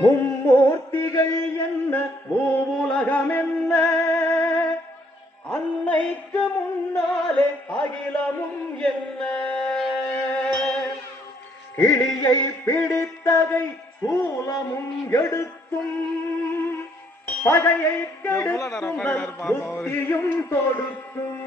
மும்மூர்த்திகள் என்ன மூவுலகம் என்ன அன்னைக்கு முன்னாலே அகிலமும் என்ன கிளியை பிடித்தகை சூலமும் எடுத்தும் பகையை கெடுக்கும் புத்தியும் கொடுக்கும்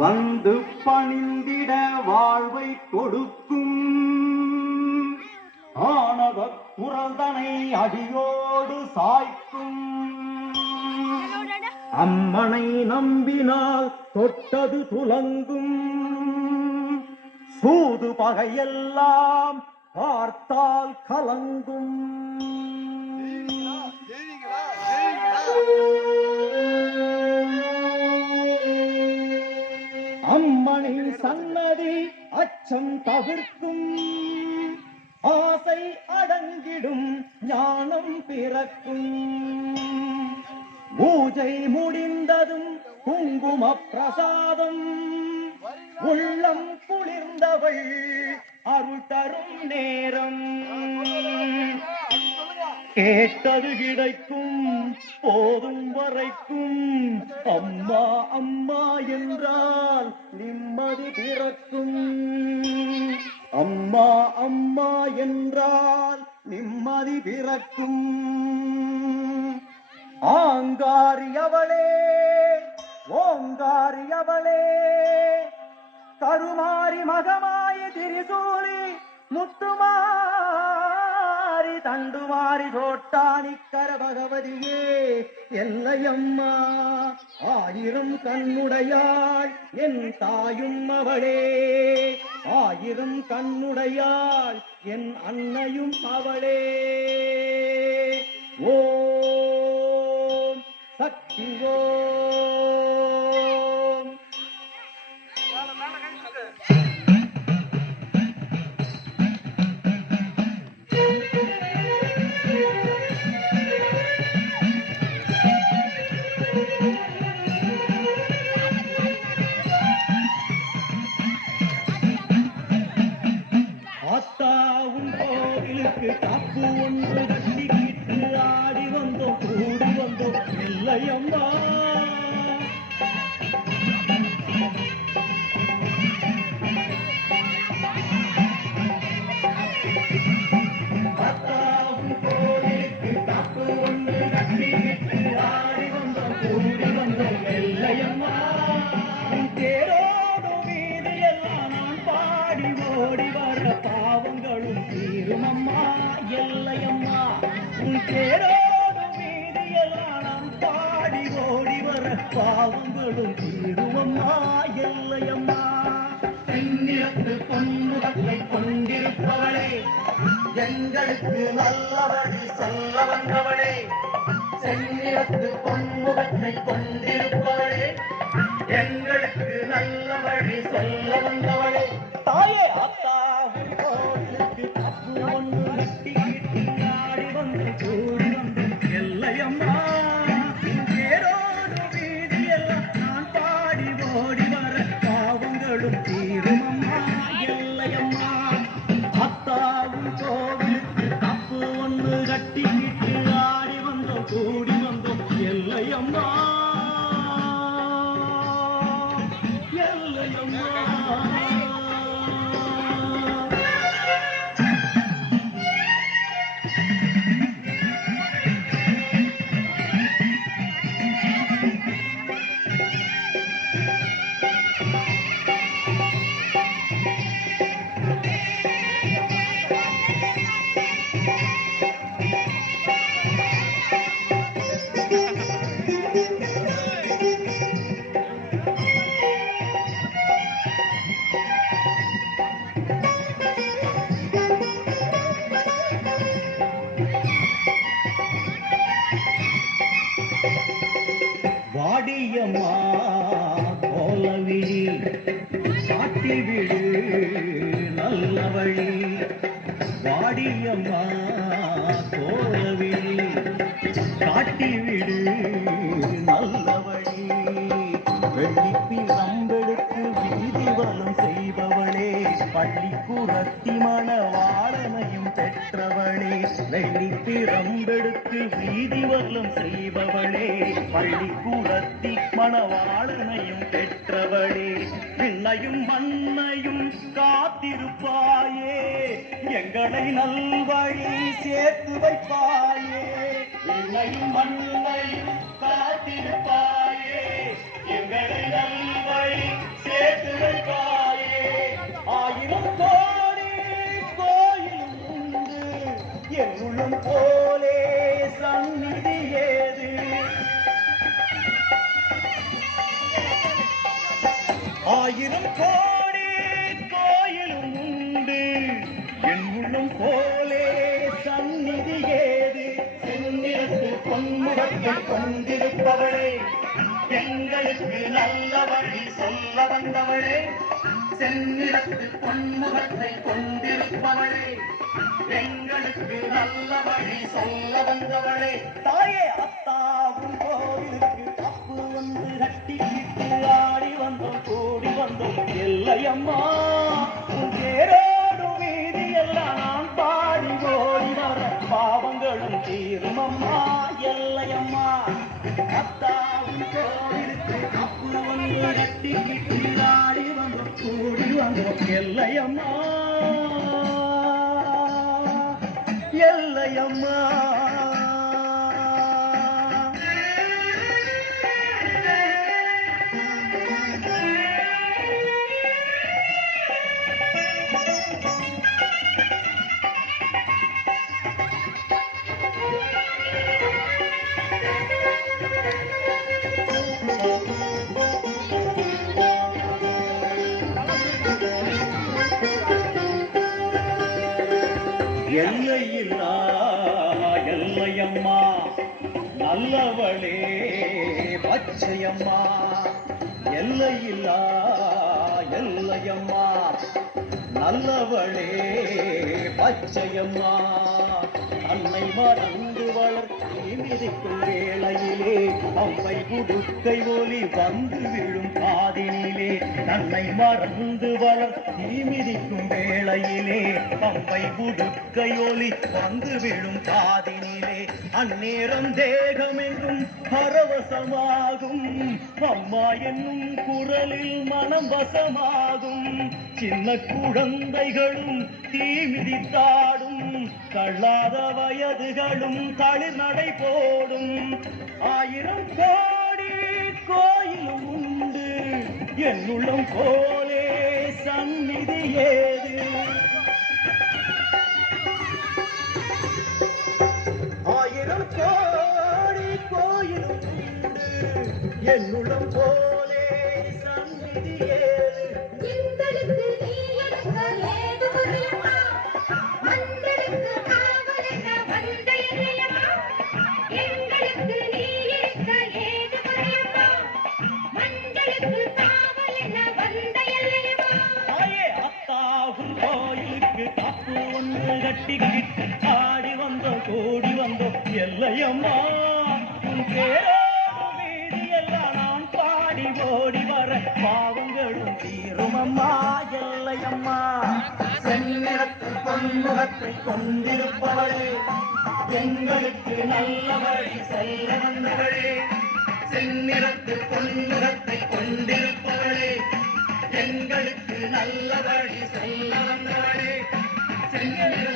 வந்து பணிந்திட வாழ்வை கொடுக்கும் ஆணவ குரல்தனை அடியோடு சாய்க்கும் அம்மனை நம்பினால் தொட்டது துலங்கும் சூது பகையெல்லாம் பார்த்தால் கலங்கும் அம்மனின் சன்னதி அச்சம் தவிர்க்கும் ஆசை அடங்கிடும் ஞானம் பிறக்கும் பூஜை முடிந்ததும் குங்கும பிரசாதம் உள்ளம் குளிர்ந்தவள் அருள் தரும் நேரம் கேட்டது கிடைக்கும் போதும் வரைக்கும் அம்மா அம்மா என்றால் நிம்மதி பிறக்கும் அம்மா அம்மா என்றால் நிம்மதி பிறக்கும் ஆங்காரியவளே ஓங்காரியவளே கருமாரி மகமாய திரிசூலி முத்துமாரி தண்டுமாரி சோட்டானிக்கர பகவதியே எல்லையம்மா ஆயிரம் கண்ணுடையாள் என் தாயும் அவளே ஆயிரம் கண்ணுடையாள் என் அன்னையும் அவளே ஓம் சக்தி ஓம் ஆத்தாவும் கோவிலுக்கு காப்பு ஒன்று கட்டிக்கிட்டு ஆடி வந்தோம் கூடி வந்தோம் இல்லையம்மா ஆத்தாவும் கோவிலுக்கு காப்பு ஒன்று கட்டிக்கிட்டு ஆடி வந்தோம் கூடி வந்தோம் இல்லையம்மா தேரோடும் வீதியெல்லாம் நான் பாடி ஓடி வர பாவங்களும் தீருமம்மா எல்லையம்மா உன் தேரோடும் வீதியெல்லாம் நான் பாடி ஓடி வர பாவங்களும் தீருமம்மா எல்லையம்மா செந்நிறத்து பொன்முகத்தை கொண்டிருப்பவளே எங்களுக்கு நல்ல வழி சொல்ல வந்தவளே செந்நிறத்து பொன்முகத்தை கொண்டிருப்பவளே எங்களுக்கு நல்ல வழி சொல்ல வந்தவளே தாயே அத்தாவும் கோவிலுக்கு தப்பு ஒன்று கட்டிக்கிட்டு ஆடி வந்து கூடி வந்து எல்லையம்மா தேரோடு வீதியெல்லாம் நான் பாடி ஓடி வர பாவங்களும் தீருமம்மா எல்லையம்மா அத்தாவும் கோவிலுக்கு தப்பு ஒன்று கட்டிக்கிட்டு ஆடி வந்தோம் கூடி வந்தோம் எல்லையம்மா வாடியம்மா கோலவிழி காட்டிவிடு நல்ல வழி வாடியம்மா கோலவிழி காட்டிவிடு நல்ல வழி வெள்ளிப்பில் நம்பெடுத்து குரத்தி மணவாளனையும் பெற்றவளே வெள்ளி திறம்பெடுத்து வீதி வல்லம் செய்பவளே பள்ளி குரத்தி மணவாளனையும் பெற்றவளே விண்ணையும் மண்ணையும் காத்திருப்பாயே எங்களை நல்வழி சேர்த்து வைப்பாயே விண்ணையும் மண்ணையும் காத்திருப்பாயே எங்களை நல்வழி சேர்த்து வைப்பாயே ஆயிரம் கோடி கோயிலும் உண்டு என் உள்ளம் போலே சந்நிதி ஏது ஆயிரம் கோடி கோயிலும் உண்டு என் உள்ளம் போலே சந்நிதி ஏது செந்நிறத்து பொன்முகத்தை கொண்டிருப்பவளே எங்களுக்கு நல்ல வழி சொல்ல வந்தவளே செந்நிறத்து பொன்முகத்தை கொண்டிருப்பவளே எங்களுக்கு நல்ல வழி சொல்ல வந்தவளே தாயே அத்தாவும் கோவிலுக்கு தப்பு வந்து கட்டிக்கிட்டு ஆடி வந்தோம் கூடி வந்தோம் எல்லையம்மா உன் பேரோடு வீதி எல்லாம் நான் பாடி ஓடி வர பாவங்களும் தீரும் அம்மா எல்லையம்மா அத்தாவும் கோவிலுக்கு தப்பு வந்து கட்டிக்கிட்டு ஆடி வந்தோம் கூடி வந்தோம் எல்லையம்மா எல்லையம்மா எல்லையில்லா எல்லையம்மா நல்லவளே பச்சையம்மா எல்லையில்லா எல்லையம்மா நல்லவளே பச்சையம்மா அன்னை மறந்து வளர்த்தி மிதிக்கும் வேளையிலே அம்மை குடுக்கை ஒலி வந்து விழும் காதினிலே தன்னை மறந்து வளர்த்தி மிதிக்கும் வேளையிலே அம்மை குடுக்கை ஒலி வந்து விழும் காதினிலே அந்நேரம் தேகமெங்கும் பரவசமாகும் அம்மா என்னும் குரலில் மனம் வசமாகும் சின்ன குழந்தைகளும் தீ மிதித்தாடும் தள்ளாத வயதுகளும் தளிர் நடை போடும் ஆயிரம் கோடி கோயிலும் உண்டு என் உள்ளம் போலே சந்நிதி ஏது ஆயிரம் கோடி கோயிலும் உண்டு என் உள்ளம் போலே சந்நிதி ஏது கட்டிக்கிட்டு ஆடி வந்தோம் கூடி வந்தோம் எல்லையம்மா உன் பேரோடு வீதி எல்லாம் நாம் பாடி ஓடி வர பாவங்களும் தீரும் அம்மா எல்லையம்மா செந்நிறத்து பொன்முகத்தை கொண்டிருப்பவளே எங்களுக்கு நல்ல வழி செல்ல வந்தவளே செந்நிறத்து பொன்முகத்தை கொண்டிருப்பவளே எங்களுக்கு நல்ல வழி செல்ல வந்தவளே செந்நிற